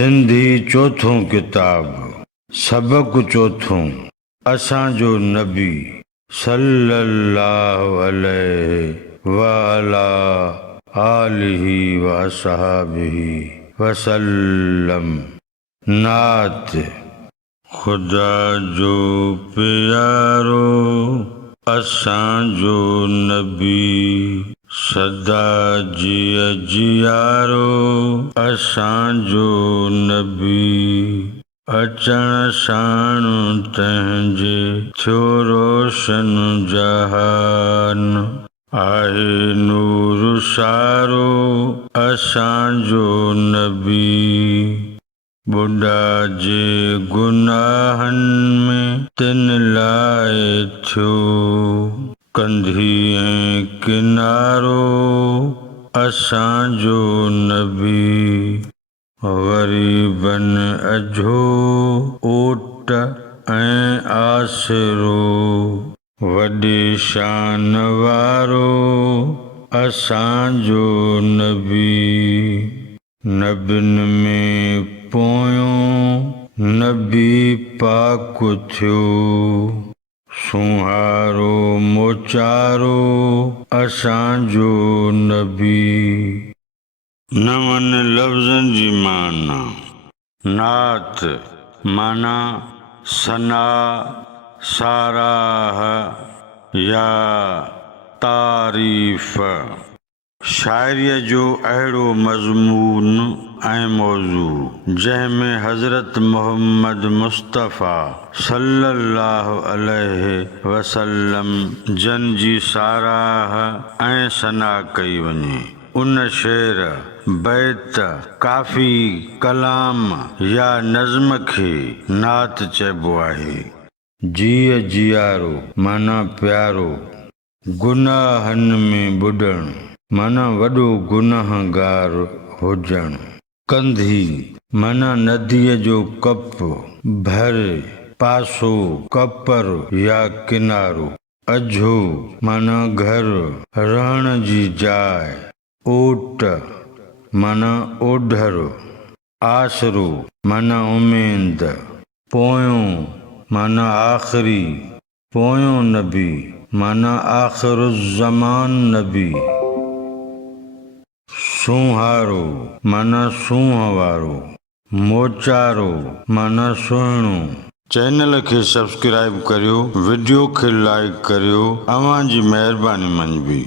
सिंधी चौथों किताब सबक चौथों असांजो नबी सल्लल्लाहु अलैहि व अला आलिहि व असहाबिहि वसल्लम। नात खुदा जो प्यारो असांजो नबी सदा जिया जियारो असांजो नबी अचण साण तंहिंजे थियो रोशन जहान आहे नूर सारो असांजो नबी बुढ़ा जे गुनाहनि में तिन लाइ थियो कंधी ऐं किनारो असांजो नबी ग़रीबनि अझो ओट ऐं आसरो वॾे शान वारो असांजो नबी नबियुनि में पोयों नबी पाक थियो सुहारो मोचारो असांजो नबी। नवनि लफ़्ज़नि जी माना। नात माना सना साराह या तारीफ़। शाइरीअ जो अहिड़ो मज़मून ऐं मौज़ू जंहिंमें हज़रत मोहम्मद मुस्तफ़ा सल्लल्लाहु अलैहि वसल्लम जन जी साराह ऐं सना कई वञे। उन शेर बैत काफ़ी कलाम या नज़्म खे नात चइबो आहे। जिया जियारो माना प्यारो गुनाहनि में बुॾणु माना वॾो गुनाहगार हुजणु। कंधी माना नदीअ जो कप भरे पासो कपर या किनारो। अझो माना घर रहण जी जाइ। ओट माना ओढर। आसरो माना उमेद। पोयों माना आख़िरी पोयों नबी माना आख़िरुज़्ज़मान नबी। सुहारो माना सूंहं वारो। मोचारो माना सुहिणो। चैनल खे सब्सक्राइब करियो, वीडियो खे लाइक करियो। अव्हां जी महिरबानी मंझबी।